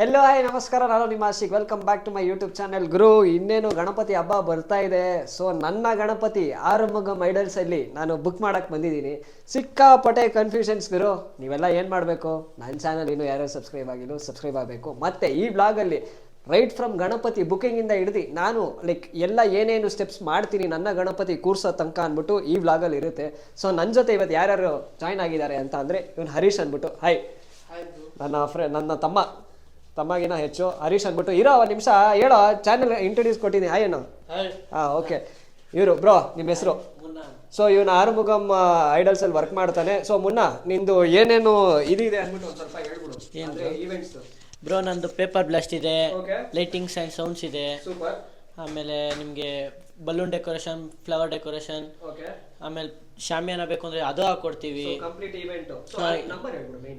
Hello hi ನಮಸ್ಕಾರ, ನಾನು ನಿಮ್ಮ Ashik. Welcome back to my YouTube channel. ಗುರು, ಇನ್ನೇನು ಗಣಪತಿ ಹಬ್ಬ ಬರ್ತಾ ಇದೆ. ಸೊ ನನ್ನ ಗಣಪತಿ ಆರುಮುಗ ಮೈಡಲ್ಸಲ್ಲಿ ನಾನು ಬುಕ್ ಮಾಡಕ್ಕೆ ಬಂದಿದ್ದೀನಿ. ಸಿಕ್ಕಾಪಟ್ಟೆ ಕನ್ಫ್ಯೂಷನ್ಸ್ ಗುರು. ನೀವೆಲ್ಲ ಏನು ಮಾಡಬೇಕು, ನನ್ನ ಚಾನಲ್ ಇನ್ನೂ ಯಾರ್ಯಾರು ಸಬ್ಸ್ಕ್ರೈಬ್ ಆಗಬೇಕು. ಮತ್ತು ಈ ಬ್ಲಾಗಲ್ಲಿ ರೈಟ್ ಫ್ರಮ್ ಗಣಪತಿ ಬುಕ್ಕಿಂಗಿಂದ ಹಿಡಿದು ನಾನು ಎಲ್ಲ ಏನೇನು ಸ್ಟೆಪ್ಸ್ ಮಾಡ್ತೀನಿ ನನ್ನ ಗಣಪತಿ ಕೂರ್ಸೋ ತನಕ ಅಂದ್ಬಿಟ್ಟು ಈ ಬ್ಲಾಗಲ್ಲಿ ಇರುತ್ತೆ. ಸೊ ನನ್ನ ಜೊತೆ ಇವತ್ತು ಯಾರ್ಯಾರು ಜಾಯ್ನ್ ಆಗಿದ್ದಾರೆ ಅಂತ ಅಂದರೆ ಇವನು ಹರೀಶ್ ಅಂದ್ಬಿಟ್ಟು. ಹಾಯ್. ನನ್ನ ತಮ್ಮಗಿನ ಹೆಚ್ಚು ಹರೀಶ್ ಅಂದ್ಬಿಟ್ಟು. ಇರೋ ಒಂದು ನಿಮಿಷ ಹೇಳೋ, ಚಾನಲ್ ಇಂಟ್ರೊಡ್ಯೂಸ್ ಕೊಟ್ಟಿದ್ದೀನಿ. ಹಾಯ್ ಅಣ್ಣ. ಓಕೆ. ಇವರು ಬ್ರೋ, ನಿಮ್ಮ ಹೆಸರು? ಸೊ ಇವನು ಆರುಮುಗಂ ಐಡಲ್ಸಲ್ಲಿ ವರ್ಕ್ ಮಾಡ್ತಾನೆ. ಸೊ ಮುನ್ನ ನಿಂದು ಏನೇನು ಇದಿದೆ ಅಂದ್ಬಿಟ್ಟು ಒಂದು ಸ್ವಲ್ಪ ಹೇಳ್ಬಿಡು. ಈವೆಂಟ್ಸ್ ಬ್ರೋ, ನಂದು ಪೇಪರ್ ಬ್ಲಾಸ್ಟ್ ಇದೆ, ಲೈಟಿಂಗ್ಸ್ ಆ್ಯಂಡ್ ಸೌಂಡ್ಸ್ ಇದೆ. ಸೂಪರ್. ಆಮೇಲೆ ನಿಮಗೆ ಬಲೂನ್ ಡೆಕೋರೇಷನ್, ಫ್ಲವರ್ ಡೆಕೋರೇಷನ್, ಆಮೇಲೆ ಶಾಮಿಯಾನ ಬೇಕು ಅಂದರೆ ಅದು ಹಾಕ್ಕೊಡ್ತೀವಿ. Complete event.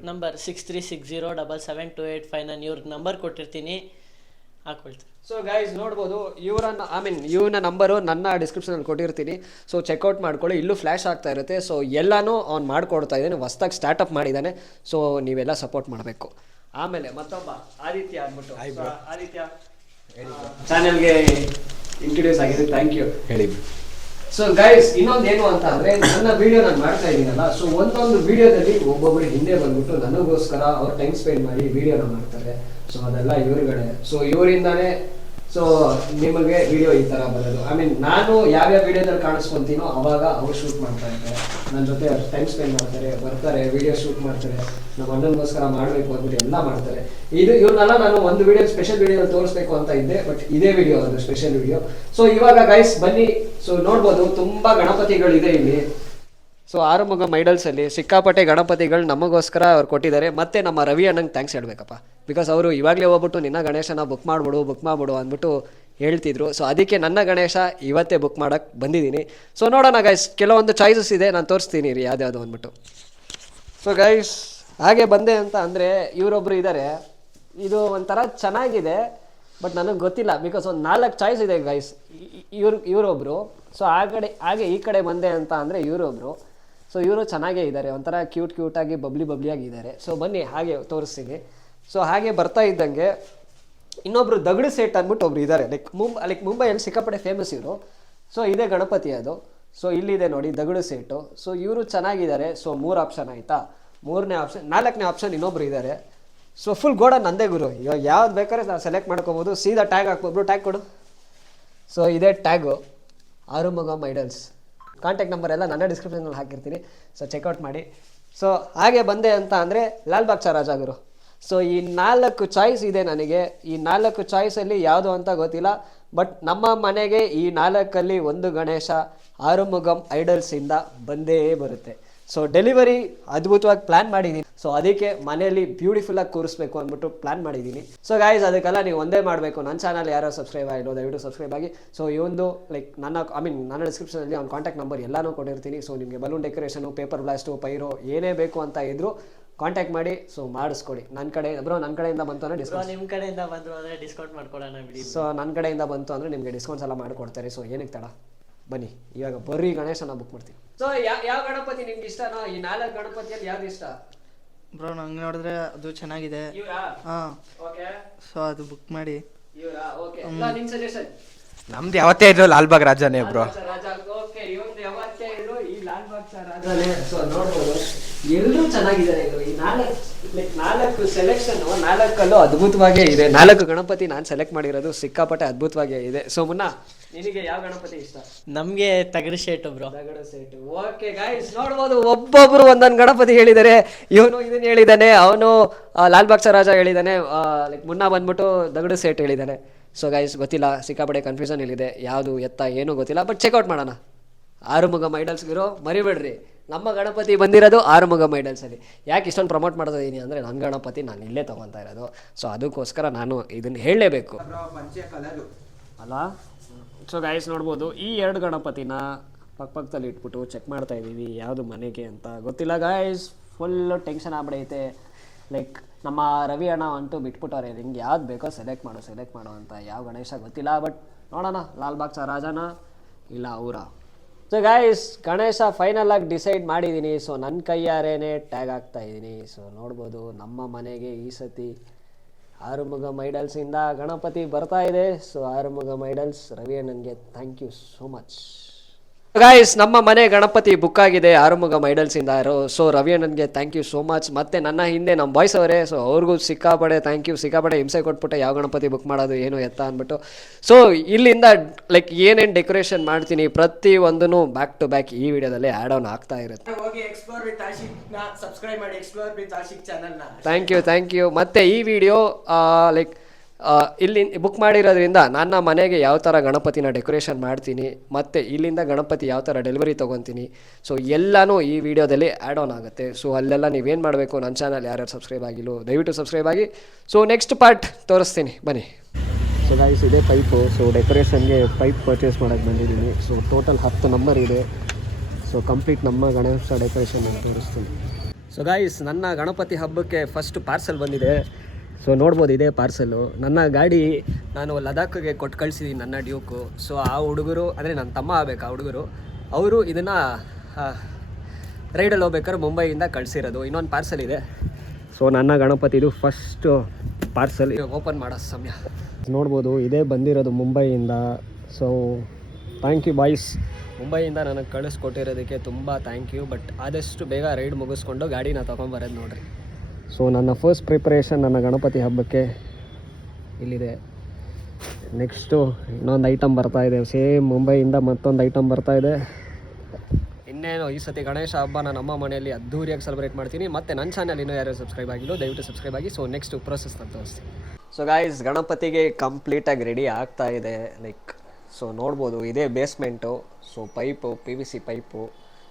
ನಂಬರ್ 6360772859 ಇವ್ರಿಗೆ ನಂಬರ್ ಕೊಟ್ಟಿರ್ತೀನಿ, ಹಾಕ್ಕೊಳ್ತೀವಿ. ಸೊ ಗೈಸ್ ನೋಡ್ಬೋದು, ಇವನ ನಂಬರು ನನ್ನ ಡಿಸ್ಕ್ರಿಪ್ಷನಲ್ಲಿ ಕೊಟ್ಟಿರ್ತೀನಿ. ಸೊ ಚೆಕ್ಔಟ್ ಮಾಡ್ಕೊಳ್ಳಿ. ಇಲ್ಲೂ ಫ್ಲ್ಯಾಶ್ ಆಗ್ತಾ ಇರುತ್ತೆ. ಸೊ ಎಲ್ಲನೂ ಅವ್ನು ಮಾಡ್ಕೊಡ್ತಾ ಇದ್ದಾನೆ. ಹೊಸ್ದಾಗಿ ಸ್ಟಾರ್ಟಪ್ ಮಾಡಿದ್ದಾನೆ. ಸೊ ನೀವೆಲ್ಲ ಸಪೋರ್ಟ್ ಮಾಡಬೇಕು. ಆಮೇಲೆ ಮತ್ತೊಬ್ಬ ಆದಿತ್ಯ ಅಂದ್ಬಿಟ್ಟು. ಆದಿತ್ಯ ಚಾನೆಲ್ಗೆ ಇಂಟ್ರೊಡ್ಯೂಸ್ ಆಗಿದೆ. Thank you. ಹೇಳಿ. ಸೊ ಗೈಸ್, ಇನ್ನೊಂದೇನು ಅಂತ ಅಂದ್ರೆ, ನನ್ನ ವಿಡಿಯೋ ನಾನು ಮಾಡ್ತಾ ಇದ್ದೀನಲ್ಲ, ಸೊ ಒಂದೊಂದು ವಿಡಿಯೋದಲ್ಲಿ ಒಬ್ಬೊಬ್ಬರು ಹಿಂದೆ ಬಂದ್ಬಿಟ್ಟು ನನಗೋಸ್ಕರ ಅವ್ರು ಟೈಮ್ ಸ್ಪೆಂಡ್ ಮಾಡಿ ವಿಡಿಯೋನ ಮಾಡ್ತಾರೆ. ಸೊ ಅದೆಲ್ಲ ಇವರುಗಳೇ. ಸೊ ಇವರಿಂದಾನೇ ಸೊ ನಿಮಗೆ ವಿಡಿಯೋ ಈ ತರ ಬರೋದು. ನಾನು ಯಾವ್ಯಾವ ವಿಡಿಯೋದಲ್ಲಿ ಕಾಣಿಸ್ಕೊಂತೀನೋ ಅವಾಗ ಅವ್ರು ಶೂಟ್ ಮಾಡ್ತಾ ಇರ್ತಾರೆ, ನನ್ನ ಜೊತೆ ಟೈಮ್ ಸ್ಪೆಂಡ್ ಮಾಡ್ತಾರೆ, ಬರ್ತಾರೆ, ವಿಡಿಯೋ ಶೂಟ್ ಮಾಡ್ತಾರೆ, ನಮ್ಮ ಅಣ್ಣನಿಗೋಸ್ಕರ ಮಾಡಬೇಕು ಅಂದ್ಬಿಟ್ಟು ಎಲ್ಲ ಮಾಡ್ತಾರೆ. ಇವ್ರನ್ನೆಲ್ಲ ನಾನು ಒಂದು ವಿಡಿಯೋ ಸ್ಪೆಷಲ್ ವಿಡಿಯೋ ತೋರಿಸ್ಬೇಕು ಅಂತ ಇದ್ದೆ, ಬಟ್ ಇದೇ ವಿಡಿಯೋ ಅದು ಸ್ಪೆಷಲ್ ವಿಡಿಯೋ. ಸೊ ಇವಾಗ ಗೈಸ್ ಬನ್ನಿ. ಸೊ ನೋಡ್ಬೋದು, ತುಂಬಾ ಗಣಪತಿಗಳಿದೆ ಇಲ್ಲಿ. ಸೊ ಆರುಮುಗ ಮೈಡಲ್ಸಲ್ಲಿ ಸಿಕ್ಕಾಪಟ್ಟೆ ಗಣಪತಿಗಳು ನಮಗೋಸ್ಕರ ಅವ್ರು ಕೊಟ್ಟಿದ್ದಾರೆ. ಮತ್ತೆ ನಮ್ಮ ರವಿ ಅಣ್ಣಂಗೆ ಥ್ಯಾಂಕ್ಸ್ ಹೇಳ್ಬೇಕಪ್ಪ. ಬಿಕಾಸ್ ಅವರು ಇವಾಗಲೇ ಹೋಗ್ಬಿಟ್ಟು ನಿನ್ನ ಗಣೇಶನ ಬುಕ್ ಮಾಡ್ಬಿಡು ಅಂದ್ಬಿಟ್ಟು ಹೇಳ್ತಿದ್ರು. ಸೊ ಅದಕ್ಕೆ ನನ್ನ ಗಣೇಶ ಇವತ್ತೇ ಬುಕ್ ಮಾಡೋಕ್ಕೆ ಬಂದಿದ್ದೀನಿ. ಸೊ ನೋಡೋಣ ಗೈಸ್, ಕೆಲವೊಂದು ಚಾಯ್ಸಸ್ ಇದೆ, ನಾನು ತೋರಿಸ್ತೀನಿ ರೀ ಯಾವ್ದು ಅಂದ್ಬಿಟ್ಟು. ಸೊ ಗೈಸ್ ಹಾಗೆ ಬಂದೆ ಅಂತ ಅಂದರೆ ಇವರೊಬ್ಬರು ಇದ್ದಾರೆ. ಇದು ಒಂಥರ ಚೆನ್ನಾಗಿದೆ, ಬಟ್ ನನಗೆ ಗೊತ್ತಿಲ್ಲ. ಬಿಕಾಸ್ ಒಂದು 4 ಚಾಯ್ಸ್ ಇದೆ ಗೈಸ್. ಇವರೊಬ್ಬರು. ಸೊ ಹಾಗೆ ಈ ಕಡೆ ಬಂದೆ ಅಂತ ಅಂದರೆ ಇವರೊಬ್ಬರು. ಸೊ ಇವರು ಚೆನ್ನಾಗೇ ಇದ್ದಾರೆ, ಒಂಥರ ಕ್ಯೂಟಾಗಿ ಬಬ್ಲಿಯಾಗಿದ್ದಾರೆ. ಸೊ ಬನ್ನಿ ಹಾಗೆ ತೋರಿಸ್ತೀನಿ. ಸೊ ಹಾಗೆ ಬರ್ತಾ ಇದ್ದಂಗೆ ಇನ್ನೊಬ್ರು ದಗಡು ಸೇಟ್ ಅಂದ್ಬಿಟ್ಟು ಒಬ್ರು ಇದ್ದಾರೆ. ಮುಂಬೈಯಲ್ಲಿ ಸಿಕ್ಕಾಪಟ್ಟೆ ಫೇಮಸ್ ಇವರು. ಸೊ ಇದೇ ಗಣಪತಿ ಅದು. ಸೊ ಇಲ್ಲಿದೆ ನೋಡಿ ದಗಡು ಸೇಟು. ಸೊ ಇವರು ಚೆನ್ನಾಗಿದ್ದಾರೆ. ಸೊ 3 ಆಪ್ಷನ್ ಆಯಿತಾ. 4ನೇ ಆಪ್ಷನ್ ಇನ್ನೊಬ್ರು ಇದ್ದಾರೆ. ಸೊ ಫುಲ್ ಗೋಡ ನಂದೇ ಗುರು. ಇವಾಗ ಯಾವ್ದು ಬೇಕಾದ್ರೆ ನಾವು ಸೆಲೆಕ್ಟ್ ಮಾಡ್ಕೋಬೋದು. ಸೀದಾ ಟ್ಯಾಗ್ ಹಾಕ್ಬೋದು. ಟ್ಯಾಗ್ ಕೊಡು. ಸೊ ಇದೇ tag, Arumugam idols. Contact number ಎಲ್ಲ ನನ್ನ ಡಿಸ್ಕ್ರಿಪ್ಷನಲ್ಲಿ ಹಾಕಿರ್ತೀನಿ. ಸೊ ಚೆಕ್ಔಟ್ ಮಾಡಿ. ಸೊ ಹಾಗೆ ಬಂದೆ ಅಂತ ಅಂದರೆ ಲಾಲ್ಬಾಗ್ ಚಾ ರಾಜ ಗುರು. ಸೊ ಈ 4 ಚಾಯ್ಸ್ ಇದೆ ನನಗೆ. ಈ 4 ಚಾಯ್ಸಲ್ಲಿ ಯಾವುದು ಅಂತ ಗೊತ್ತಿಲ್ಲ, ಬಟ್ ನಮ್ಮ ಮನೆಗೆ ಈ 4ಅಲ್ಲಿ ಒಂದು ಗಣೇಶ ಆರುಮುಗಂ ಐಡಲ್ಸಿಂದ ಬಂದೇ ಬರುತ್ತೆ. ಸೊ ಡೆಲಿವರಿ ಅದ್ಭುತವಾಗಿ ಪ್ಲ್ಯಾನ್ ಮಾಡಿದ್ದೀನಿ. ಸೊ ಅದಕ್ಕೆ ಮನೆಯಲ್ಲಿ ಬ್ಯೂಟಿಫುಲ್ಲಾಗಿ ಕೂರಿಸ್ಬೇಕು ಅಂದ್ಬಿಟ್ಟು ಪ್ಲ್ಯಾನ್ ಮಾಡಿದ್ದೀನಿ. ಸೊ ಗಾಯ್ಸ್, ಅದಕ್ಕೆಲ್ಲ ನೀವು ಒಂದೇ ಮಾಡಬೇಕು. ನನ್ನ ಚಾನಲ್ ಯಾರೋ ಸಬ್ಸ್ಕ್ರೈಬ್ ಆಗಿಲ್ಲ, ದಯವಿಟ್ಟು ಸಬ್ಸ್ಕ್ರೈಬ್ ಆಗಿ. ಸೊ ಈ ಒಂದು ನನ್ನ ಡಿಸ್ಕ್ರಿಪ್ಷನಲ್ಲಿ ಅವ್ನ ಕಾಂಟ್ಯಾಕ್ಟ್ ನಂಬರ್ ಎಲ್ಲನೂ ಕೊಟ್ಟಿರ್ತೀನಿ. ಸೊ ನಿಮಗೆ balloon decoration, paper blast, pyro ಏನೇ ಬೇಕು ಅಂತ ಇದ್ರು ಕಾಂಟ್ಯಾಕ್ಟ್ ಮಾಡಿ. ಸೊ ಮಾಡಿಸ್ಕೊಡಿ. ನನ್ನ ಕಡೆಯಿಂದ ಬಂತು ಅಂದರೆ ಡಿಸ್ಕೌಂಟ್, ನಿಮ್ಮ ಕಡೆಯಿಂದ ಬಂದರು ಅಂದರೆ ಡಿಸ್ಕೌಂಟ್ ಮಾಡ್ಕೊಡೋಣ ಬಿಡಿ. ಸೊ ನನ್ನ ಕಡೆಯಿಂದ ಬಂತು ಅಂದರೆ ನಿಮಗೆ ಡಿಸ್ಕೌಂಟ್ಸ್ ಎಲ್ಲ ಮಾಡಿಕೊಡ್ತಾರೆ. ಸೊ ಏನಕ್ಕೆ ತಡ, ಬನ್ನಿ ಇವಾಗ ಬರ್ರಿ ಗಣೇಶನ ಬುಕ್ ಮಾಡ್ತೀವಿ. ಸೊ ಯಾವ ಗಣಪತಿ ನಿಮ್ಗೆ ಇಷ್ಟನೋ? ಈ 4 ಗಣಪತಿಯಲ್ಲಿ ಯಾವ್ದು ಇಷ್ಟ ಬ್ರೋ? ನಂಗೆ ನೋಡಿದ್ರೆ ಅದು ಚೆನ್ನಾಗಿದೆ. ಹಾಂ, ಸೊ ಅದು ಬುಕ್ ಮಾಡಿ. ನಿಮ್ ಸಜೆಷನ್? ನಮ್ದು ಯಾವತ್ತೇ ಇದ್ರು ಲಾಲ್ಬಾಗ್ ರಾಜನೇ ಬ್ರೋ. ಸೊ ನೋಡ್ಬೋದು, ಎಲ್ಲರೂ ಚೆನ್ನಾಗಿದ್ದಾರೆ. ಈ 4 ಸೆಲೆಕ್ಷನ್ 4ಅಲ್ಲೂ ಅದ್ಭುತವಾಗೇ ಇದೆ. 4 ಗಣಪತಿ ನಾನು ಸೆಲೆಕ್ಟ್ ಮಾಡಿರೋದು ಸಿಕ್ಕಾಪಟ್ಟೆ ಅದ್ಭುತವಾಗೇ ಇದೆ. ಸೊ ಮುನ್ನ ನಿನಗೆ ಯಾವ ಗಣಪತಿ ಇಷ್ಟ? ನಮಗೆ ತಗಡು ಶೇಟ್ ಬ್ರೋ. ತಗಡು ಸೇಟು. ಓಕೆ ಗೈಸ್, ನೋಡ್ಬೋದು ಒಬ್ಬೊಬ್ರು ಒಂದೊಂದು ಗಣಪತಿ ಹೇಳಿದ್ದಾರೆ. ಇವನು ಇದನ್ನ ಹೇಳಿದ್ದಾನೆ, ಅವನು ಲಾಲ್ಬಾಗ್ ಚಾ ರಾಜ ಹೇಳಿದ್ದಾನೆ, ಮುನ್ನ ಬಂದ್ಬಿಟ್ಟು ದಗಡು ಸೇಟ್ ಹೇಳಿದ್ದಾನೆ. ಸೊ ಗೈಸ್ ಗೊತ್ತಿಲ್ಲ, ಸಿಕ್ಕಾಪಟ್ಟೆ ಕನ್ಫ್ಯೂಷನ್ ಇಲ್ಲಿದೆ, ಯಾವುದು ಎತ್ತ ಏನೂ ಗೊತ್ತಿಲ್ಲ. ಬಟ್ ಚೆಕ್ಔಟ್ ಮಾಡೋಣ. ಆರುಮುಗಂ ಐಡಲ್ಸ್ಗಿರೋ ಮರಿಬೇಡ್ರಿ, ನಮ್ಮ ಗಣಪತಿ ಬಂದಿರೋದು ಆರುಮುಗಂ ಐಡಲ್ಸಲ್ಲಿ. ಯಾಕೆ ಇಷ್ಟೊಂದು ಪ್ರಮೋಟ್ ಮಾಡ್ತಾ ಇದ್ದೀನಿ ಅಂದರೆ, ನನ್ನ ಗಣಪತಿ ನಾನು ಇಲ್ಲೇ ತೊಗೊತಾ ಇರೋದು. ಸೊ ಅದಕ್ಕೋಸ್ಕರ ನಾನು ಇದನ್ನು ಹೇಳಲೇಬೇಕು ಅಲ್ಲ. ಸೊ ಗೈಸ್ ನೋಡ್ಬೋದು, ಈ 2 ಗಣಪತಿನ ಪಕ್ಕದಲ್ಲಿ ಇಟ್ಬಿಟ್ಟು ಚೆಕ್ ಮಾಡ್ತಾ ಇದ್ದೀವಿ ಯಾವುದು ಮನೆಗೆ ಅಂತ. ಗೊತ್ತಿಲ್ಲ ಗೈಸ್, ಫುಲ್ಲು ಟೆನ್ಷನ್ ಆಗ್ಬಿಡೈತೆ. ನಮ್ಮ ರವಿ ಅಣ್ಣ ಅಂತೂ ಬಿಟ್ಬಿಟ್ಟವ್ರೆ, ನಿಂಗೆ ಯಾವ್ದು ಬೇಕೋ ಸೆಲೆಕ್ಟ್ ಮಾಡು ಅಂತ. ಯಾವ ಗಣೇಶ ಗೊತ್ತಿಲ್ಲ, ಬಟ್ ನೋಡೋಣ ಲಾಲ್ಬಾಗ್ ಚಾ ರಾಜನ ಇಲ್ಲ ಅವರ. ಸೊ ಗೈಸ್, ಗಣೇಶ ಫೈನಲ್ ಆಗಿ ಡಿಸೈಡ್ ಮಾಡಿದ್ದೀನಿ. ಸೊ ನನ್ನ ಕೈಯಾರೇನೆ ಟ್ಯಾಗ್ ಆಗ್ತಾ ಇದ್ದೀನಿ. ಸೊ ನೋಡ್ಬೋದು, ನಮ್ಮ ಮನೆಗೆ ಈ ಸತಿ ಆರುಮುಗ ಮೈಡಲ್ಸಿಂದ ಗಣಪತಿ ಬರ್ತಾ ಇದೆ. ಸೊ ಆರುಮುಗ ಮೈಡಲ್ಸ್ ರವಿ ಅಣ್ಣನ್ಗೆ thank you so much. Guys, ನಮ್ಮ ಮನೆ ಗಣಪತಿ ಬುಕ್ ಆಗಿದೆ ಆರುಮುಗ ಮೈಡಲ್ಸ್ ಇಂದ. ಸೊ ರವಿ ಅಣ್ಣನ್ಗೆ ಥ್ಯಾಂಕ್ ಯು ಸೋ ಮಚ್. ಮತ್ತೆ ನನ್ನ ಹಿಂದೆ ನಮ್ಮ ಬಾಯ್ಸ್ ಅವರೇ, ಸೊ ಅವ್ರಿಗೂ ಸಿಕ್ಕಾಪಡೆ ಥ್ಯಾಂಕ್ ಯು. ಸಿಕ್ಕಾಪಡೆ ಹಿಂಸೆ ಕೊಟ್ಬಿಟ್ಟೆ ಯಾವ ಗಣಪತಿ ಬುಕ್ ಮಾಡೋದು ಏನು ಎತ್ತ ಅಂದ್ಬಿಟ್ಟು. ಸೊ ಇಲ್ಲಿಂದ ಲೈಕ್ ಏನೇನು ಡೆಕೋರೇಷನ್ ಮಾಡ್ತೀನಿ ಪ್ರತಿ ಒಂದೂ ಬ್ಯಾಕ್ ಟು ಬ್ಯಾಕ್ ಈ ವಿಡಿಯೋದಲ್ಲಿ ಆ್ಯಡ್ ಆನ್ ಆಗ್ತಾ ಇರುತ್ತೆ. ಹೋಗಿ ಎಕ್ಸ್ಪ್ಲೋರ್ ವಿತ್ ಆಶಿಕ್ನ ಸಬ್ಸ್ಕ್ರೈಬ್ ಮಾಡಿ, ಎಕ್ಸ್ಪ್ಲೋರ್ ವಿತ್ ಆಶಿಕ್ ಚಾನಲ್ನ. Thank you. ಮತ್ತು ಈ ವಿಡಿಯೋ ಲೈಕ್ ಇಲ್ಲಿ ಬುಕ್ ಮಾಡಿರೋದ್ರಿಂದ ನನ್ನ ಮನೆಗೆ ಯಾವ ಥರ ಗಣಪತಿನ ಡೆಕೋರೇಷನ್ ಮಾಡ್ತೀನಿ ಮತ್ತು ಇಲ್ಲಿಂದ ಗಣಪತಿ ಯಾವ ಥರ ಡೆಲಿವರಿ ತೊಗೊತೀನಿ, ಸೊ ಎಲ್ಲನೂ ಈ ವಿಡಿಯೋದಲ್ಲಿ ಆ್ಯಡ್ ಆನ್ ಆಗುತ್ತೆ. ಸೊ ಅಲ್ಲೆಲ್ಲ ನೀವೇನು ಮಾಡಬೇಕು, ನನ್ನ ಚಾನಲ್ ಯಾರ್ಯಾರು ಸಬ್ಸ್ಕ್ರೈಬ್ ಆಗಿಲ್ಲೋ ದಯವಿಟ್ಟು ಸಬ್ಸ್ಕ್ರೈಬ್ ಆಗಿ. ಸೊ ನೆಕ್ಸ್ಟ್ ಪಾರ್ಟ್ ತೋರಿಸ್ತೀನಿ ಬನ್ನಿ. ಸೊ ಗೈಸ್, ಇದೇ ಪೈಪು. ಸೊ ಡೆಕೋರೇಷನ್ಗೆ ಪೈಪ್ ಪರ್ಚೇಸ್ ಮಾಡೋಕ್ಕೆ ಬಂದಿದ್ದೀನಿ. ಸೊ ಟೋಟಲ್ 10 ನಂಬರ್ ಇದೆ. ಸೊ ಕಂಪ್ಲೀಟ್ ನಮ್ಮ ಗಣೇಶ ಡೆಕೋರೇಷನ್ ತೋರಿಸ್ತೀನಿ. ಸೊ ಗೈಸ್, ನನ್ನ ಗಣಪತಿ ಹಬ್ಬಕ್ಕೆ ಫಸ್ಟ್ ಪಾರ್ಸೆಲ್ ಬಂದಿದೆ. ಸೊ ನೋಡ್ಬೋದು, ಇದೇ ಪಾರ್ಸೆಲ್ಲು. ನನ್ನ ಗಾಡಿ ನಾನು ಲದಾಖ್ಗೆ ಕೊಟ್ಟು ಕಳಿಸಿದ್ದೀನಿ, ನನ್ನ ಡ್ಯೂಕು. ಸೊ ಆ ಹುಡುಗರು ಅಂದರೆ ನನ್ನ ತಮ್ಮ ಆಗಬೇಕು ಆ ಹುಡುಗರು, ಅವರು ಇದನ್ನು ರೈಡಲ್ಲಿ ಹೋಗ್ಬೇಕಾದ್ರೆ ಮುಂಬೈಯಿಂದ ಕಳಿಸಿರೋದು. ಇನ್ನೊಂದು ಪಾರ್ಸೆಲ್ ಇದೆ. ಸೊ ನನ್ನ ಗಣಪತಿದು ಫಸ್ಟು ಪಾರ್ಸೆಲ್ ಓಪನ್ ಮಾಡೋ ಸಮಯ. ನೋಡ್ಬೋದು, ಇದೇ ಬಂದಿರೋದು ಮುಂಬೈಯಿಂದ. ಸೊ ಥ್ಯಾಂಕ್ ಯು ಬಾಯ್ಸ್, ಮುಂಬೈಯಿಂದ ನನಗೆ ಕಳಿಸ್ಕೊಟ್ಟಿರೋದಕ್ಕೆ ತುಂಬ ಥ್ಯಾಂಕ್ ಯು. ಬಟ್ ಆದಷ್ಟು ಬೇಗ ರೈಡ್ ಮುಗಿಸ್ಕೊಂಡು ಗಾಡಿನ ತೊಗೊಂಬರೋದು ನೋಡಿರಿ. ಸೊ ನನ್ನ ಫಸ್ಟ್ ಪ್ರಿಪ್ರೇಷನ್ ನನ್ನ ಗಣಪತಿ ಹಬ್ಬಕ್ಕೆ ಇಲ್ಲಿದೆ. ನೆಕ್ಸ್ಟು ಇನ್ನೊಂದು ಐಟಮ್ ಬರ್ತಾಯಿದೆ, ಸೇಮ್ ಮುಂಬೈಯಿಂದ ಮತ್ತೊಂದು ಐಟಮ್ ಬರ್ತಾಯಿದೆ. ಇನ್ನೇನು ಈ ಸತಿ ಗಣೇಶ ಹಬ್ಬನ ನಮ್ಮ ಮನೆಯಲ್ಲಿ ಅದ್ದೂರಿಯಾಗಿ ಸೆಲೆಬ್ರೇಟ್ ಮಾಡ್ತೀನಿ. ಮತ್ತು ನನ್ನ ಚಾನಲ್ ಇನ್ನೂ ಯಾರು ಸಬ್ಸ್ಕ್ರೈಬ್ ಆಗಿಲ್ಲ ದಯವಿಟ್ಟು ಸಬ್ಸ್ಕ್ರೈಬ್ ಆಗಿ. ಸೊ ನೆಕ್ಸ್ಟ್ ಪ್ರೋಸೆಸ್ ನಾನು ತೋರಿಸ್ತೀನಿ. ಸೊ ಗಾಯ್ಸ್, ಗಣಪತಿಗೆ ಕಂಪ್ಲೀಟಾಗಿ ರೆಡಿ ಆಗ್ತಾ ಇದೆ. ಲೈಕ್ ಸೊ ನೋಡ್ಬೋದು, ಇದೇ basement. So pipe PVC pipe,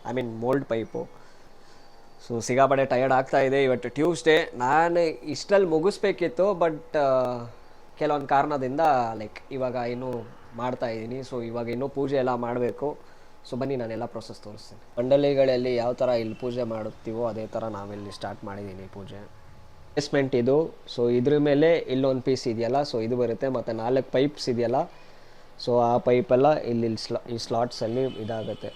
I mean mould pipe. So ಸಿಗಾಪಡೆ ಟಯರ್ಡ್ ಆಗ್ತಾ ಇದೆ. ಇವತ್ತು ಟ್ಯೂಸ್ಡೇ. ನಾನು ಇಷ್ಟರಲ್ಲಿ ಮುಗಿಸ್ಬೇಕಿತ್ತು, ಬಟ್ ಕೆಲವೊಂದು ಕಾರಣದಿಂದ ಲೈಕ್ ಇವಾಗ ಇನ್ನೂ ಮಾಡ್ತಾಯಿದ್ದೀನಿ. ಸೊ ಇವಾಗ ಇನ್ನೂ ಪೂಜೆ ಎಲ್ಲ ಮಾಡಬೇಕು. ಸೊ ಬನ್ನಿ ನಾನೆಲ್ಲ ಪ್ರೋಸೆಸ್ ತೋರಿಸ್ತೀನಿ. ಮಂಡಳಿಗಳಲ್ಲಿ ಯಾವ ಥರ ಇಲ್ಲಿ ಪೂಜೆ ಮಾಡುತ್ತೀವೋ ಅದೇ ಥರ ನಾವಿಲ್ಲಿ ಸ್ಟಾರ್ಟ್ ಮಾಡಿದ್ದೀನಿ ಪೂಜೆ. ಬೇಸ್ಮೆಂಟ್ ಇದು. ಸೊ ಇದ್ರ ಮೇಲೆ ಇಲ್ಲೊಂದು ಪೀಸ್ ಇದೆಯಲ್ಲ, ಸೊ ಇದು ಬರುತ್ತೆ. ಮತ್ತು 4 ಪೈಪ್ಸ್ ಇದೆಯಲ್ಲ, ಸೊ ಆ ಪೈಪೆಲ್ಲ ಇಲ್ಲಿ ಈ ಸ್ಲಾಟ್ಸಲ್ಲಿ ಇದಾಗುತ್ತೆ.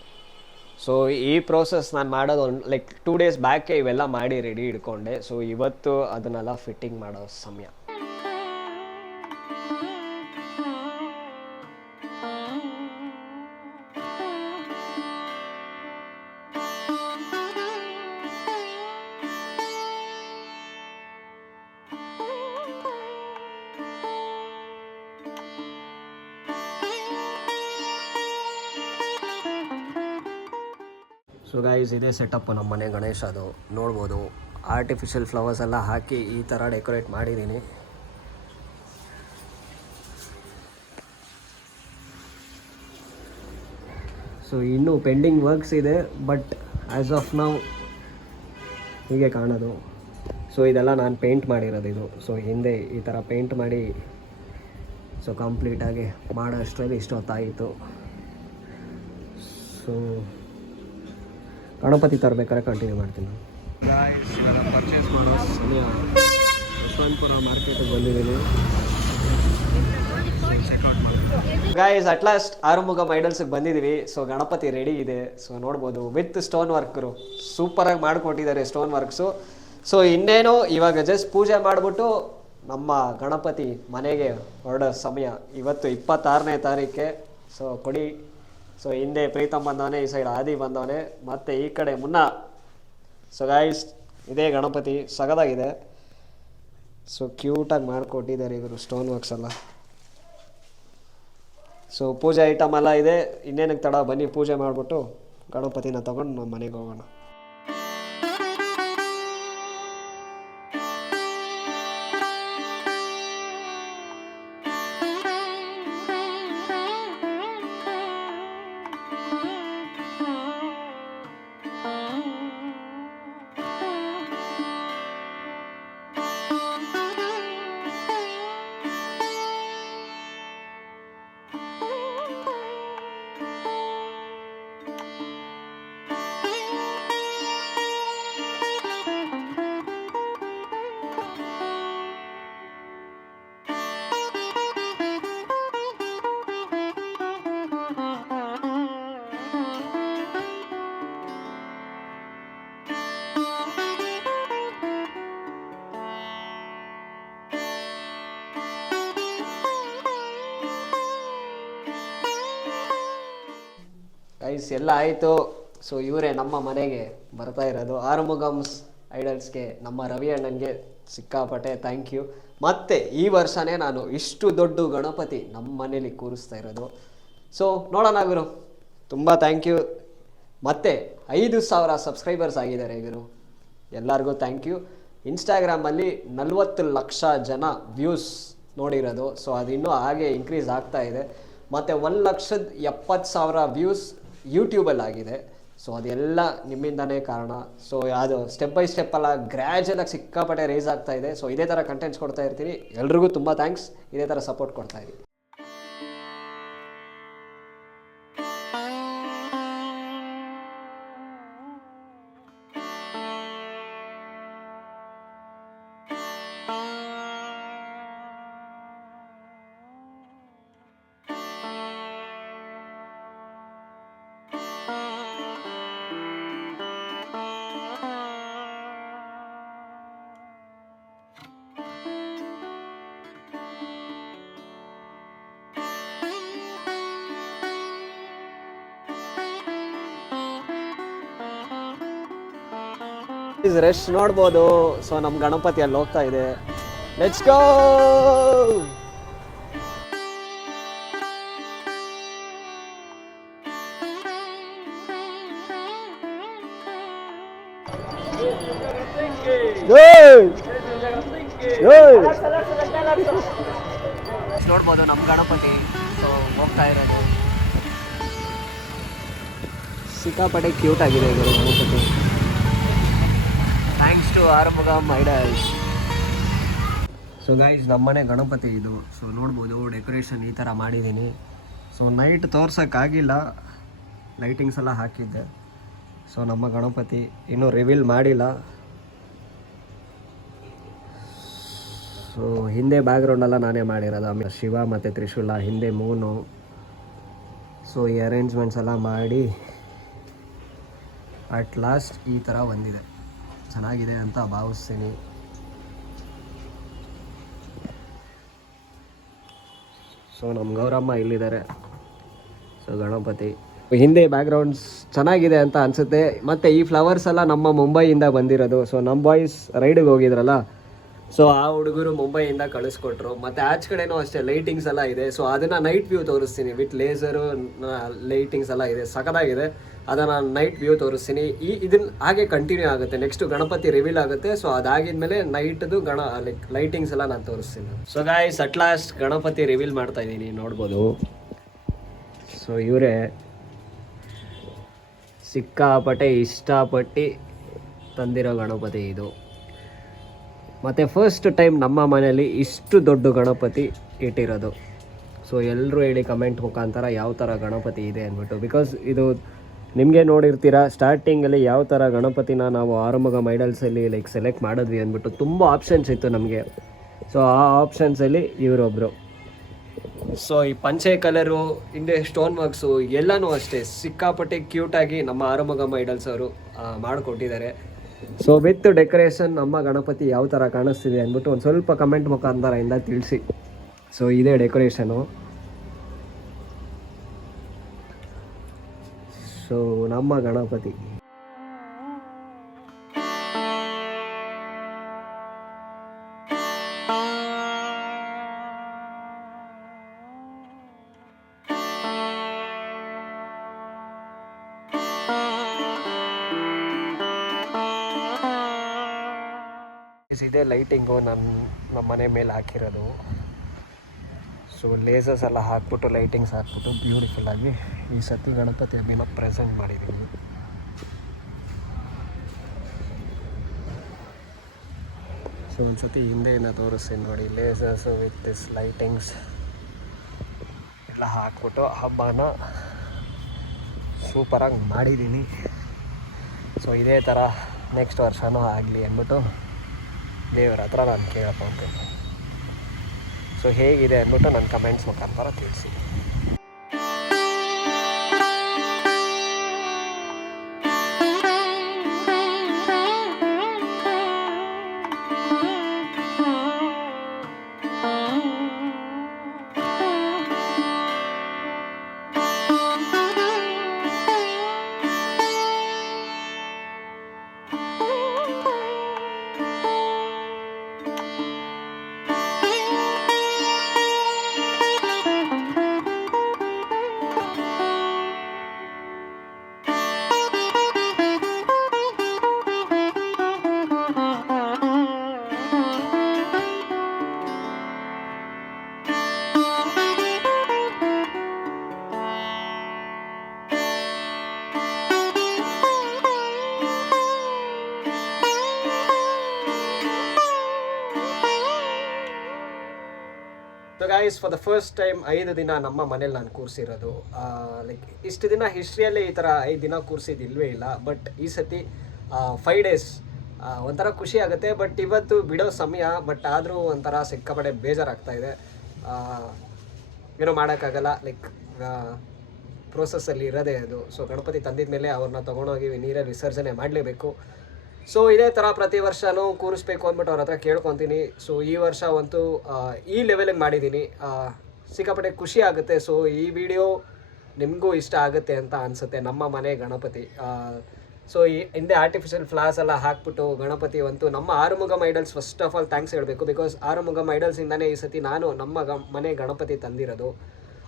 ಸೊ ಈ ಪ್ರೋಸೆಸ್ ನಾನು ಮಾಡೋದು ಲೈಕ್ 2 ಡೇಸ್ ಬ್ಯಾಕೆ ಇವೆಲ್ಲ ಮಾಡಿ ರೆಡಿ ಇಟ್ಕೊಂಡೆ. ಸೊ ಇವತ್ತು ಅದನ್ನೆಲ್ಲ ಫಿಟ್ಟಿಂಗ್ ಮಾಡೋ ಸಮಯ. ಸೊ ಗೈಸ್, ಇದೇ ಸೆಟಪ್ ನಮ್ಮ ಮನೆ ಗಣೇಶ. ಅದು ನೋಡ್ಬೋದು, ಆರ್ಟಿಫಿಷಿಯಲ್ ಫ್ಲವರ್ಸ್ ಎಲ್ಲ ಹಾಕಿ ಈ ಥರ ಡೆಕೋರೇಟ್ ಮಾಡಿದ್ದೀನಿ. ಸೊ ಇನ್ನೂ ಪೆಂಡಿಂಗ್ ವರ್ಕ್ಸ್ ಇದೆ, ಬಟ್ ಆ್ಯಸ್ ಆಫ್ ನೌ ಹೀಗೆ ಕಾಣೋದು. ಸೊ ಇದೆಲ್ಲ ನಾನು ಪೇಂಟ್ ಮಾಡಿರೋದು ಇದು. ಸೊ ಹಿಂದೆ ಈ ಥರ ಪೇಂಟ್ ಮಾಡಿ ಸೊ ಕಂಪ್ಲೀಟಾಗಿ ಮಾಡೋ ಅಷ್ಟರಲ್ಲಿ ಇಷ್ಟೊತ್ತಾಯಿತು. ಸೊ ಗಣಪತಿ ತರಬೇಕಾದ್ರೆ ಕಂಟಿನ್ಯೂ ಮಾಡ್ತೀನಿ ನಾನು. ಪರ್ಚೇಸ್ ಮಾಡೋ ಸಮಯ. ಯಶವಂತಪುರ ಮಾರ್ಕೆಟಿಗೆ ಬಂದಿದ್ದೀನಿ. ಗಾಯ್ಸ್, ಅಟ್ ಲಾಸ್ಟ್ ಆರುಮುಗ ಮೈಡಲ್ಸ್ಗೆ ಬಂದಿದ್ದೀವಿ. ಸೊ ಗಣಪತಿ ರೆಡಿ ಇದೆ. ಸೊ ನೋಡ್ಬೋದು, ವಿತ್ ಸ್ಟೋನ್ ವರ್ಕರು ಸೂಪರಾಗಿ ಮಾಡಿಕೊಟ್ಟಿದ್ದಾರೆ ಸ್ಟೋನ್ ವರ್ಕ್ಸು. ಸೊ ಇನ್ನೇನು ಇವಾಗ ಜಸ್ಟ್ ಪೂಜೆ ಮಾಡಿಬಿಟ್ಟು ನಮ್ಮ ಗಣಪತಿ ಮನೆಗೆ ಹೊರಡೋ ಸಮಯ. ಇವತ್ತು 26ನೇ ತಾರೀಕೆ. ಸೊ ಕೊಡಿ. ಸೊ ಹಿಂದೆ ಪ್ರೀತಮ್ ಬಂದವನೇ, ಈ ಸೈಡ್ ಆದಿ ಬಂದವನೇ, ಮತ್ತು ಈ ಕಡೆ ಮುನ್ನ. ಸೊ ಗಾಯ್ಸ್, ಇದೇ ಗಣಪತಿ ಸಗದಾಗಿದೆ. ಸೊ ಕ್ಯೂಟಾಗಿ ಮಾಡಿಕೊಟ್ಟಿದ್ದಾರೆ ಇವರು ಸ್ಟೋನ್ ವರ್ಕ್ಸ್ ಎಲ್ಲ. ಸೊ ಪೂಜೆ ಐಟಮ್ ಎಲ್ಲ ಇದೆ. ಇನ್ನೇನಕ್ಕೆ ತಡ, ಬನ್ನಿ ಪೂಜೆ ಮಾಡಿಬಿಟ್ಟು ಗಣಪತಿನ ತೊಗೊಂಡು ನಮ್ಮ ಮನೆಗೆ ಹೋಗೋಣ. ಗೈಸ್ ಎಲ್ಲ ಆಯಿತು. ಸೊ ಇವರೇ ನಮ್ಮ ಮನೆಗೆ ಬರ್ತಾ ಇರೋದು ಆರುಮುಗಮ್ಸ್ ಐಡಲ್ಸ್ಗೆ. ನಮ್ಮ ರವಿ ಅಣ್ಣನಿಗೆ ಸಿಕ್ಕಾಪಟ್ಟೆ ಥ್ಯಾಂಕ್ ಯು. ಮತ್ತು ಈ ವರ್ಷವೇ ನಾನು ಇಷ್ಟು ದೊಡ್ಡ ಗಣಪತಿ ನಮ್ಮ ಮನೇಲಿ ಕೂರಿಸ್ತಾ ಇರೋದು. ಸೊ ನೋಡೋಣ ಗುರು, ತುಂಬ ಥ್ಯಾಂಕ್ ಯು. ಮತ್ತು 5,000 ಸಬ್ಸ್ಕ್ರೈಬರ್ಸ್ ಆಗಿದ್ದಾರೆ ಗುರು, ಎಲ್ಲರಿಗೂ ಥ್ಯಾಂಕ್ ಯು. ಇನ್ಸ್ಟಾಗ್ರಾಮಲ್ಲಿ 40 ಲಕ್ಷ ಜನ ವ್ಯೂಸ್ ನೋಡಿರೋದು. ಸೊ ಅದು ಇನ್ನೂ ಹಾಗೆ ಇನ್ಕ್ರೀಸ್ ಆಗ್ತಾ ಇದೆ. ಮತ್ತು 1,70,000 ವ್ಯೂಸ್ ಯೂಟ್ಯೂಬಲ್ಲಿ ಆಗಿದೆ. ಸೊ ಅದೆಲ್ಲ ನಿಮ್ಮಿಂದನೇ ಕಾರಣ. ಸೊ ಅದು ಸ್ಟೆಪ್ ಬೈ ಸ್ಟೆಪ್ ಅಲ್ಲ, ಗ್ರ್ಯಾಜುಯಲಾಗಿ ಸಿಕ್ಕಾಪಟ್ಟೆ ರೇಸ್ ಆಗ್ತಾ ಇದೆ. ಸೊ ಇದೇ ಥರ ಕಂಟೆಂಟ್ಸ್ ಕೊಡ್ತಾ ಇರ್ತೀನಿ. ಎಲ್ರಿಗೂ ತುಂಬ ಥ್ಯಾಂಕ್ಸ್, ಇದೇ ಥರ ಸಪೋರ್ಟ್ ಕೊಡ್ತಾ ಇರಿ. ರೆಸ್ಟ್ ನೋಡ್ಬೋದು. ಸೊ ನಮ್ಮ ಗಣಪತಿ ಅಲ್ಲಿ ಹೋಗ್ತಾ ಇದೆ. Let's go. ನೋಡ್ಬೋದು ನಮ್ಮ ಗಣಪತಿ ಸೊ ಹೋಗ್ತಾ ಇರೋದು. ಸಿಕ್ಕಾಪಟ್ಟೆ ಕ್ಯೂಟ್ ಆಗಿದೆ ಇದು Ganapati. Thanks to Arumugam idols. So guys ನಮ್ಮನೆ ಗಣಪತಿ ಇದು. ಸೊ ನೋಡ್ಬೋದು ಡೆಕೋರೇಷನ್ ಈ ಥರ ಮಾಡಿದ್ದೀನಿ. ಸೊ ನೈಟ್ ತೋರ್ಸೋಕ್ಕಾಗಿಲ್ಲ, ಲೈಟಿಂಗ್ಸ್ ಎಲ್ಲ ಹಾಕಿದ್ದೆ. ಸೊ ನಮ್ಮ ಗಣಪತಿ ಇನ್ನೂ ರಿವೀಲ್ ಮಾಡಿಲ್ಲ. ಸೊ ಹಿಂದೆ ಬ್ಯಾಕ್ಗ್ರೌಂಡೆಲ್ಲ ನಾನೇ ಮಾಡಿರೋದು. ಆಮೇಲೆ ಶಿವ ಮತ್ತು ತ್ರಿಶೂಲ, ಹಿಂದೆ ಮೂನು. ಸೊ ಈ ಅರೇಂಜ್ಮೆಂಟ್ಸ್ ಎಲ್ಲ ಮಾಡಿ ಅಟ್ ಲಾಸ್ಟ್ ಈ ಥರ ಬಂದಿದೆ. ಚೆನ್ನಾಗಿದೆ ಅಂತ ಭಾವಿಸ್ತೀನಿ. ಸೊ ನಮ್ಮ ಗೌರಮ್ಮ ಇಲ್ಲಿದ್ದಾರೆ. ಸೊ ಗಣಪತಿ ಹಿಂದೆ ಬ್ಯಾಕ್ಗ್ರೌಂಡ್ಸ್ ಚೆನ್ನಾಗಿದೆ ಅಂತ ಅನಿಸುತ್ತೆ. ಮತ್ತು ಈ ಫ್ಲವರ್ಸ್ ಎಲ್ಲ ನಮ್ಮ ಮುಂಬೈಯಿಂದ ಬಂದಿರೋದು. ಸೊ ನಮ್ಮ ಬಾಯ್ಸ್ ರೈಡಿಗೆ ಹೋಗಿದ್ರಲ್ಲ, ಸೊ ಆ ಹುಡುಗರು ಮುಂಬೈಯಿಂದ ಕಳಿಸ್ಕೊಟ್ರು. ಮತ್ತು ಆಚೆ ಕಡೆನೂ ಅಷ್ಟೇ ಲೈಟಿಂಗ್ಸ್ ಎಲ್ಲ ಇದೆ. ಸೊ ಅದನ್ನು ನೈಟ್ ವ್ಯೂ ತೋರಿಸ್ತೀನಿ ವಿತ್ ಲೇಸರು ಲೈಟಿಂಗ್ಸ್ ಎಲ್ಲ ಇದೆ, ಸಖತ್ತಾಗಿದೆ. ಅದನ್ನು ನೈಟ್ ವ್ಯೂ ತೋರಿಸ್ತೀನಿ. ಇದನ್ನ ಹಾಗೆ ಕಂಟಿನ್ಯೂ ಆಗುತ್ತೆ. ನೆಕ್ಸ್ಟು ಗಣಪತಿ ರಿವೀಲ್ ಆಗುತ್ತೆ. ಸೊ ಅದಾಗಿದ್ಮೇಲೆ ನೈಟ್ದು ಲೈಟಿಂಗ್ಸ್ ಎಲ್ಲ ನಾನು ತೋರಿಸ್ತೀನಿ. So guys at last Ganapati reveal ಮಾಡ್ತಾ ಇದ್ದೀನಿ, ನೋಡ್ಬೋದು. ಸೊ ಇವರೇ ಸಿಕ್ಕಾಪಟ್ಟೆ ಇಷ್ಟಪಟ್ಟು ತಂದಿರೋ ಗಣಪತಿ ಇದು. ಮತ್ತು ಫಸ್ಟ್ ಟೈಮ್ ನಮ್ಮ ಮನೆಯಲ್ಲಿ ಇಷ್ಟು ದೊಡ್ಡ ಗಣಪತಿ ಇಟ್ಟಿರೋದು. ಸೊ ಎಲ್ಲರೂ ಹೇಳಿ ಕಮೆಂಟ್ ಮುಖಾಂತರ ಯಾವ ಥರ ಗಣಪತಿ ಇದೆ ಅಂದ್ಬಿಟ್ಟು. ಬಿಕಾಸ್ ಇದು ನಿಮಗೆ ನೋಡಿರ್ತೀರ ಸ್ಟಾರ್ಟಿಂಗಲ್ಲಿ ಯಾವ ಥರ ಗಣಪತಿನ ನಾವು ಆರುಮುಗಮ್ ಐಡಲ್ಸಲ್ಲಿ ಸೆಲೆಕ್ಟ್ ಮಾಡಿದ್ವಿ ಅಂದ್ಬಿಟ್ಟು ತುಂಬ ಆಪ್ಷನ್ಸ್ ಇತ್ತು ನಮಗೆ. ಸೊ ಆ ಆಪ್ಷನ್ಸಲ್ಲಿ ಇವರೊಬ್ಬರು. ಸೊ ಈ ಪಂಚೆ ಕಲರು, ಹಿಂದೆ ಸ್ಟೋನ್ ವರ್ಕ್ಸು ಎಲ್ಲನೂ ಅಷ್ಟೇ ಸಿಕ್ಕಾಪಟ್ಟೆ ಕ್ಯೂಟಾಗಿ ನಮ್ಮ ಆರುಮುಗಮ್ ಐಡಲ್ಸ್ ಅವರು ಮಾಡಿಕೊಟ್ಟಿದ್ದಾರೆ. ಸೊ ವಿತ್ ಡೆಕೋರೇಷನ್ ನಮ್ಮ ಗಣಪತಿ ಯಾವ ಥರ ಕಾಣಿಸ್ತಿದೆ ಅಂದ್ಬಿಟ್ಟು ಒಂದು ಸ್ವಲ್ಪ ಕಮೆಂಟ್ ಮುಖಾಂತರದಿಂದ ತಿಳಿಸಿ. ಸೊ ಇದೇ ಡೆಕೋರೇಷನು. ಸೊ ನಮ್ಮ ಗಣಪತಿ ಇದೇ ಲೈಟಿಂಗು ನಮ್ಮ ಮನೆ ಮೇಲೆ ಹಾಕಿರೋದು. ಸೊ ಲೇಸರ್ಸ್ ಎಲ್ಲ ಹಾಕ್ಬಿಟ್ಟು ಲೈಟಿಂಗ್ಸ್ ಹಾಕ್ಬಿಟ್ಟು ಬ್ಯೂಟಿಫುಲ್ಲಾಗಿ ಈ ಸತಿ ಗಣಪತಿ ಹಬ್ಬನ ಪ್ರೆಸೆಂಟ್ ಮಾಡಿದ್ದೀವಿ. ಸೊ ಒಂದು ಸತಿ ಹಿಂದೆಯಿಂದ ತೋರಿಸ್ತೀನಿ ನೋಡಿ, ಲೇಸರ್ಸು ವಿತ್ ದಿಸ್ ಲೈಟಿಂಗ್ಸ್ ಎಲ್ಲ ಹಾಕ್ಬಿಟ್ಟು ಹಬ್ಬನ ಸೂಪರಾಗಿ ಮಾಡಿದ್ದೀನಿ. ಸೊ ಇದೇ ಥರ ನೆಕ್ಸ್ಟ್ ವರ್ಷವೂ ಆಗಲಿ ಅಂದ್ಬಿಟ್ಟು ದೇವರ ಹತ್ರ ನಾನು ಕೇಳ್ಕೊತೀನಿ. ಸೊ ಹೇಗಿದೆ ಅಂದ್ಬಿಟ್ಟು ನನ್ನ ಕಮೆಂಟ್ಸ್ ಮುಖಾಂತರ ತಿಳಿಸಿ. So guys for the first time 5 ದಿನ ನಮ್ಮ ಮನೇಲಿ ನಾನು ಕೂರಿಸಿರೋದು. ಲೈಕ್ ಇಷ್ಟು ದಿನ ಹಿಸ್ಟ್ರಿಯಲ್ಲೇ ಈ ಥರ 5 ದಿನ ಕೂರಿಸಿದ್ದು ಇಲ್ಲ. ಬಟ್ ಈ ಸತಿ 5 ಡೇಸ್ ಒಂಥರ ಖುಷಿ ಆಗುತ್ತೆ. ಬಟ್ ಇವತ್ತು ಬಿಡೋ ಸಮಯ, ಬಟ್ ಆದರೂ ಒಂಥರ ಸಿಕ್ಕಾಪಟ್ಟೆ ಬೇಜಾರಾಗ್ತಾ ಇದೆ. ಏನೋ ಮಾಡೋಕ್ಕಾಗಲ್ಲ, ಲೈಕ್ ಪ್ರೋಸೆಸ್ಸಲ್ಲಿ ಇರೋದೇ ಅದು. ಸೊ ಗಣಪತಿ ತಂದಿದ ಮೇಲೆ ಅವ್ರನ್ನ ತೊಗೊಂಡೋಗಿ ನೀರಲ್ಲಿ ವಿಸರ್ಜನೆ ಮಾಡಲೇಬೇಕು. ಸೊ ಇದೇ ಥರ ಪ್ರತಿ ವರ್ಷವೂ ಕೂರಿಸ್ಬೇಕು ಅಂದ್ಬಿಟ್ಟು ಅವ್ರ ಹತ್ರ ಕೇಳ್ಕೊತೀನಿ. ಸೊ ಈ ವರ್ಷ ಅಂತೂ ಈ ಲೆವೆಲಿಗೆ ಮಾಡಿದ್ದೀನಿ. ಸಿಕ್ಕಾಪಟ್ಟೆ ಖುಷಿ ಆಗುತ್ತೆ. ಸೊ ಈ ವಿಡಿಯೋ ನಿಮಗೂ ಇಷ್ಟ ಆಗುತ್ತೆ ಅಂತ ಅನಿಸುತ್ತೆ. ನಮ್ಮ ಮನೆ ಗಣಪತಿ. ಸೊ ಈ ಹಿಂದೆ ಆರ್ಟಿಫಿಷಿಯಲ್ ಫ್ಲಾಸ್ ಎಲ್ಲ ಹಾಕ್ಬಿಟ್ಟು ಗಣಪತಿ ಅಂತೂ ನಮ್ಮ Arumugam idols first of all thanks ಹೇಳಬೇಕು. ಬಿಕಾಸ್ ಆರುಮುಗಂ ಐಡಲ್ಸಿಂದನೇ ಈ ಸತಿ ನಾನು ನಮ್ಮ ಮನೆ ಗಣಪತಿ ತಂದಿರೋದು.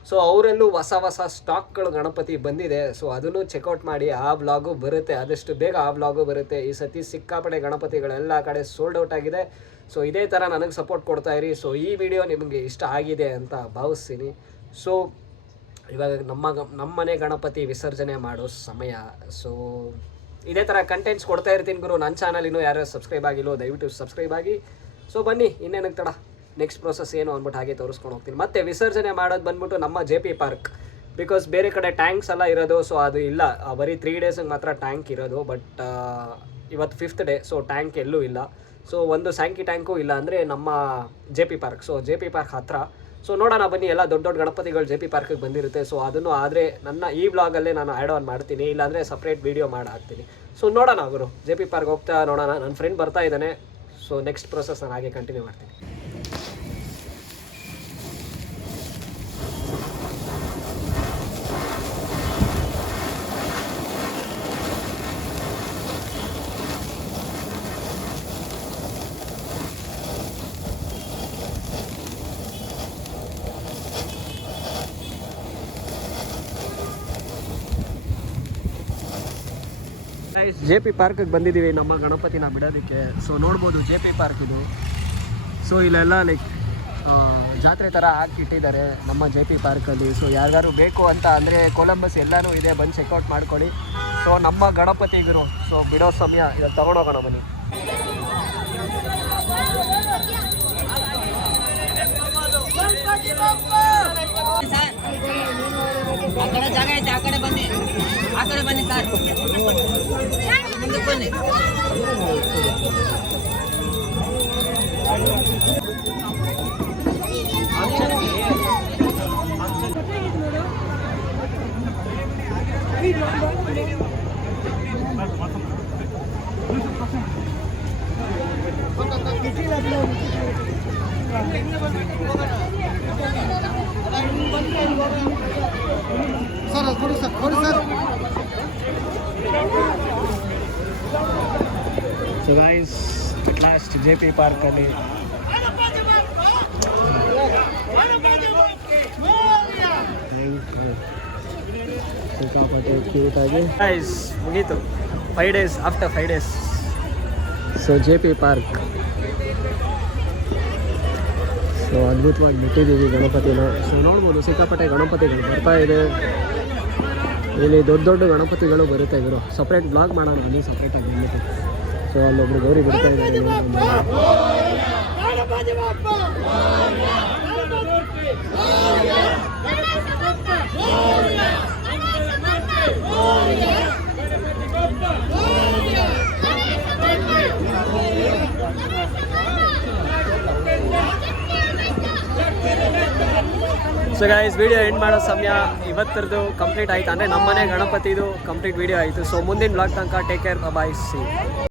ಸೊ ಅವರಲ್ಲೂ ಹೊಸ ಸ್ಟಾಕ್ಗಳು ಗಣಪತಿ ಬಂದಿದೆ. ಸೊ ಅದನ್ನು ಚೆಕ್ಔಟ್ ಮಾಡಿ. ಆ ಬ್ಲಾಗು ಬರುತ್ತೆ, ಆದಷ್ಟು ಬೇಗ ಆ ಬ್ಲಾಗು ಬರುತ್ತೆ. ಈ ಸತಿ ಸಿಕ್ಕಾಪಡೆ ಗಣಪತಿಗಳೆಲ್ಲ ಕಡೆ ಸೋಲ್ಡ್ ಔಟ್ ಆಗಿದೆ. ಸೊ ಇದೇ ಥರ ನನಗೆ ಸಪೋರ್ಟ್ ಕೊಡ್ತಾಯಿರಿ. ಸೊ ಈ ವಿಡಿಯೋ ನಿಮಗೆ ಇಷ್ಟ ಆಗಿದೆ ಅಂತ ಭಾವಿಸ್ತೀನಿ. ಸೊ ಇವಾಗ ನಮ್ಮ ಮನೆ ಗಣಪತಿ ವಿಸರ್ಜನೆ ಮಾಡೋ ಸಮಯ. ಸೊ ಇದೇ ಥರ ಕಂಟೆಂಟ್ಸ್ ಕೊಡ್ತಾ ಇರ್ತೀನಿ ಗುರು. ನನ್ನ ಚಾನಲ್ ಇನ್ನೂ ಯಾರು ಸಬ್ಸ್ಕ್ರೈಬ್ ಆಗಿಲ್ಲೋ ದಯವಿಟ್ಟು ಸಬ್ಸ್ಕ್ರೈಬ್ ಆಗಿ. ಸೊ ಬನ್ನಿ, ಇನ್ನೇನಕ್ಕೆ ತಡ, ನೆಕ್ಸ್ಟ್ ಪ್ರೋಸೆಸ್ ಏನು ಅಂದ್ಬಿಟ್ಟು ಹಾಗೆ ತೋರಿಸ್ಕೊಂಡು ಹೋಗ್ತೀನಿ. ಮತ್ತು ವಿಸರ್ಜನೆ ಮಾಡೋದು ಬಂದ್ಬಿಟ್ಟು ನಮ್ಮ JP ಪಾರ್ಕ್. ಬಿಕಾಸ್ ಬೇರೆ ಕಡೆ ಟ್ಯಾಂಕ್ಸ್ ಎಲ್ಲ ಇರೋದು. ಸೊ ಅದು ಇಲ್ಲ, ಬರೀ 3 ಡೇಸಿಗೆ ಮಾತ್ರ ಟ್ಯಾಂಕ್ ಇರೋದು. ಬಟ್ ಇವತ್ತು 5th ಡೇ. ಸೊ ಟ್ಯಾಂಕ್ ಎಲ್ಲೂ ಇಲ್ಲ. ಸೊ ಒಂದು ಸ್ಯಾಂಕಿ ಟ್ಯಾಂಕು ಇಲ್ಲ ಅಂದರೆ ನಮ್ಮ JP park. So JP park ಹತ್ರ. ಸೊ ನೋಡೋಣ ಬನ್ನಿ, ಎಲ್ಲ ದೊಡ್ಡ ಗಣಪತಿಗಳು JP ಪಾರ್ಕಿಗೆ ಬಂದಿರುತ್ತೆ. ಸೊ ಅದನ್ನು ಆದರೆ ನನ್ನ ಈ ಬ್ಲಾಗಲ್ಲೇ ನಾನು ಆ್ಯಡ್ ಆನ್ ಮಾಡ್ತೀನಿ, ಇಲ್ಲಾಂದರೆ ಸಪ್ರೇಟ್ ವೀಡಿಯೋ ಮಾಡಿ ಹಾಕ್ತೀನಿ. ಸೊ ನೋಡೋಣ ಅವರು JP ಪಾರ್ಕ್ ಹೋಗ್ತಾ ನೋಡೋಣ. ನನ್ನ ಫ್ರೆಂಡ್ ಬರ್ತಾ ಇದ್ದಾನೆ. ಸೊ ನೆಕ್ಸ್ಟ್ ಪ್ರೋಸೆಸ್ ನಾನು ಹಾಗೆ ಕಂಟಿನ್ಯೂ ಮಾಡ್ತೀನಿ. JP ಪಾರ್ಕಿಗೆ ಬಂದಿದ್ದೀವಿ ನಮ್ಮ ಗಣಪತಿನ ಬಿಡೋದಕ್ಕೆ. ಸೊ ನೋಡ್ಬೋದು JP ಪಾರ್ಕ್ ಇದು. ಸೊ ಇಲ್ಲೆಲ್ಲ ಲೈಕ್ ಜಾತ್ರೆ ಥರ ಹಾಕಿಟ್ಟಿದ್ದಾರೆ ನಮ್ಮ JP ಪಾರ್ಕಲ್ಲಿ. ಸೊ ಯಾರಿಗಾರು ಬೇಕು ಅಂತ ಅಂದರೆ ಕೊಲಂಬಸ್ ಎಲ್ಲನೂ ಇದೆ, ಬಂದು ಚೆಕ್ಔಟ್ ಮಾಡ್ಕೊಳ್ಳಿ. ಸೊ ನಮ್ಮ ಗಣಪತಿಗರು ಸೊ ಬಿಡೋ ಸಮಯ, ಇವಾಗ ತೊಗೊಂಡೋಗೋಣ ಬನ್ನಿ. ಆ ಕಡೆ ಜಾಗ ಐತೆ, ಆ ಕಡೆ ಬನ್ನಿ ಸರ್, ಮುಂದಕ್ಕೆ ಬನ್ನಿ. So guys at last JP ಪಾರ್ಕಲ್ಲಿ ಸಿಕ್ಕಾಪಟ್ಟೆ ಕ್ಯೂಟಾಗಿ ಗೈಸ್ ಮುಗೀತು. 5 days after 5 days. So JP park so ಅದ್ಭುತವಾಗಿ ಬಿಟ್ಟಿದ್ದೀವಿ ಗಣಪತಿನ. ಸೊ ನೋಡ್ಬೋದು ಸಿಕ್ಕಾಪಟ್ಟೆ ಗಣಪತಿಗಳು ಬರ್ತಾ ಇದೆ. ಇಲ್ಲಿ ದೊಡ್ಡ ಗಣಪತಿಗಳು ಬರುತ್ತೆ ಇವರು. ಸಪ್ರೇಟ್ ಬ್ಲಾಗ್ ಮಾಡೋಣ ಅಲ್ಲಿ ಸಪ್ರೇಟಾಗಿ ಬಂದ್ಬಿಟ್ಟು. ಸೊ ಅಲ್ಲೊಬ್ರು ಗೌರಿ ಬಿಡ್ತಾ ಇದ್ದಾರೆ. ಸೊ ಗೈಸ್ ವಿಡಿಯೋ ಎಂಡ್ ಮಾಡೋ ಸಮಯ. ಇವತ್ತರದ್ದು ಕಂಪ್ಲೀಟ್ ಆಯಿತು, ಅಂದರೆ ನಮ್ಮನೆ ಗಣಪತಿದು ಕಂಪ್ಲೀಟ್ ವಿಡಿಯೋ ಆಯಿತು. ಸೊ ಮುಂದಿನ ಬ್ಲಾಗ್ ತನಕ ಟೇಕ್ ಕೇರ್, ಬಾಯ್, ಸಿ.